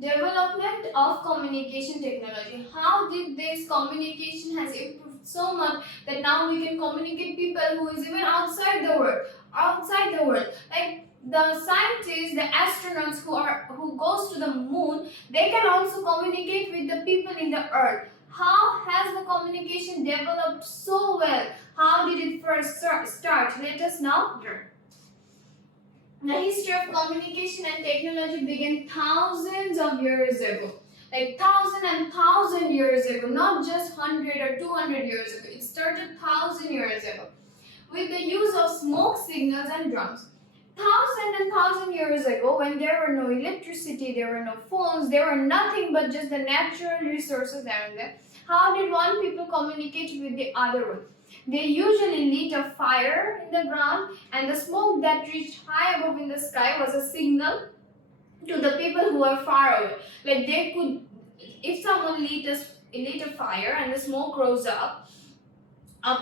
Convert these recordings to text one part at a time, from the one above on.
Development of communication technology. How did this communication has improved so much that now we can communicate people who is even outside the world. Outside the world. Like the scientists, the astronauts who goes to the moon, they can also communicate with the people in the earth. How has the communication developed so well? How did it first start? Let us now learn. The history of communication and technology began thousands of years ago. Like thousand years ago, not just 100 or 200 years ago. It started 1,000 years ago with the use of smoke signals and drums. Thousand years ago, when there were no electricity, there were no phones, there were nothing but just the natural resources around there. How did one people communicate with the other one? They usually lit a fire in the ground, and the smoke that reached high above in the sky was a signal to the people who are far away. Like they could, if someone lit a fire and the smoke rose up,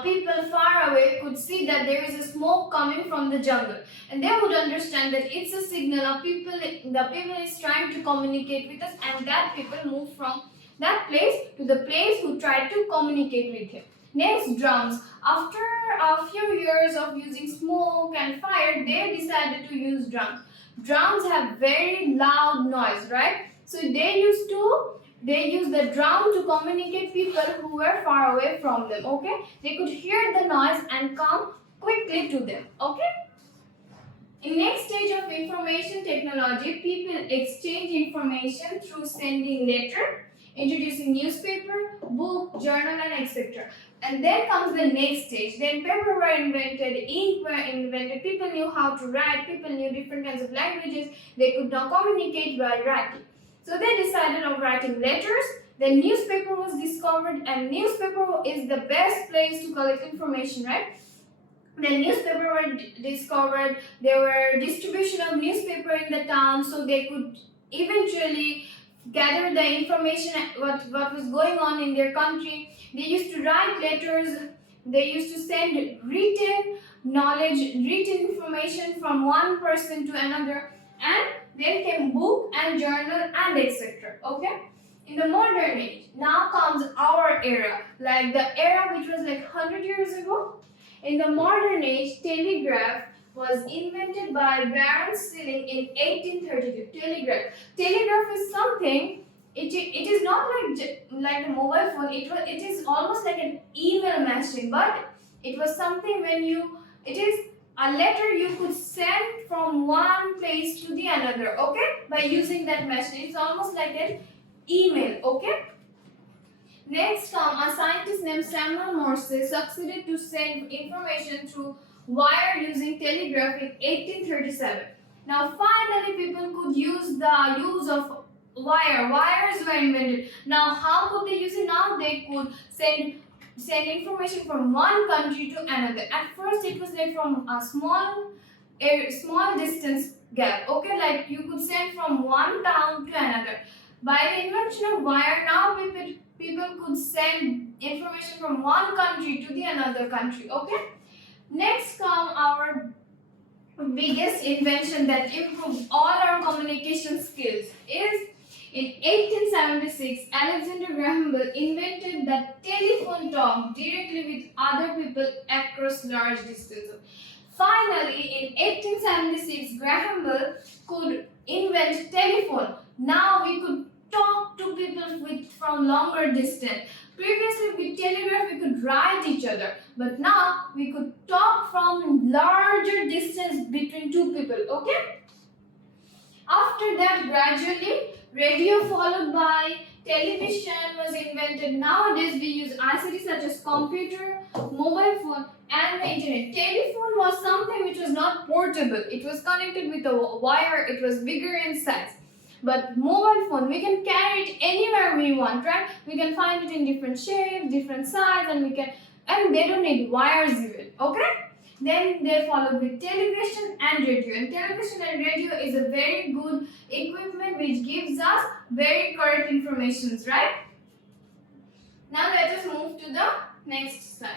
people far away could see that there is a smoke coming from the jungle, and they would understand that it's a signal of people. The people is trying to communicate with us, and that people move from that place to the place who tried to communicate with him. Next, drums. After a few years of using smoke and fire, they decided to use drums. Drums have very loud noise, right? So they use the drum to communicate people who were far away from them, okay? They could hear the noise and come quickly to them, okay? In next stage of information technology, people exchange information through sending letter, introducing newspaper, book, journal, and etc. And then comes the next stage. Then paper were invented, ink were invented, people knew how to write, people knew different kinds of languages, they could now communicate while writing. So they decided on writing letters. Then newspaper was discovered, and newspaper is the best place to collect information, right? Then newspaper were discovered, there were distribution of newspaper in the town, so they could eventually gather the information what was going on in their country. They used to write letters, they used to send written knowledge, written information from one person to another, and then came book and journal and etc. Okay? In the modern age, now comes our era, like the era which was like 100 years ago. In the modern age, telegraph was invented by Baron Stilling in 1832. Telegraph is something. It is not like the mobile phone. It is almost like an email machine, but it was something it is a letter you could send from one place to the another. Okay, by using that machine, it's almost like an email. Okay. Next, a scientist named Samuel Morse succeeded to send information through wire using telegraph in 1837. Now, finally, people could use the use of wire. Wires were invented. Now, how could they use it? Now they could send information from one country to another. At first, it was like from a small distance gap. Okay, like you could send from one town to another. By the invention of wire, now people could send information from one country to the another country. Okay. Next come our biggest invention that improved all our communication skills is in 1876, Alexander Graham Bell invented the telephone talk directly with other people across large distances. Finally, in 1876, Graham Bell could invent telephone. Now we could talk to people from longer distance. Previously, with telegraph, we could write each other, but now we could talk from larger distance between two people. Okay? After that, gradually, radio followed by television was invented. Nowadays, we use ICT such as computer, mobile phone, and the internet. Telephone was something which was not portable. It was connected with a wire. It was bigger in size. But mobile phone, we can carry it anywhere we want, right? We can find it in different shapes, different size, and they don't need wires even, okay? Then they followed with television and radio. And television and radio is a very good equipment which gives us very correct information, right? Now let us move to the next slide.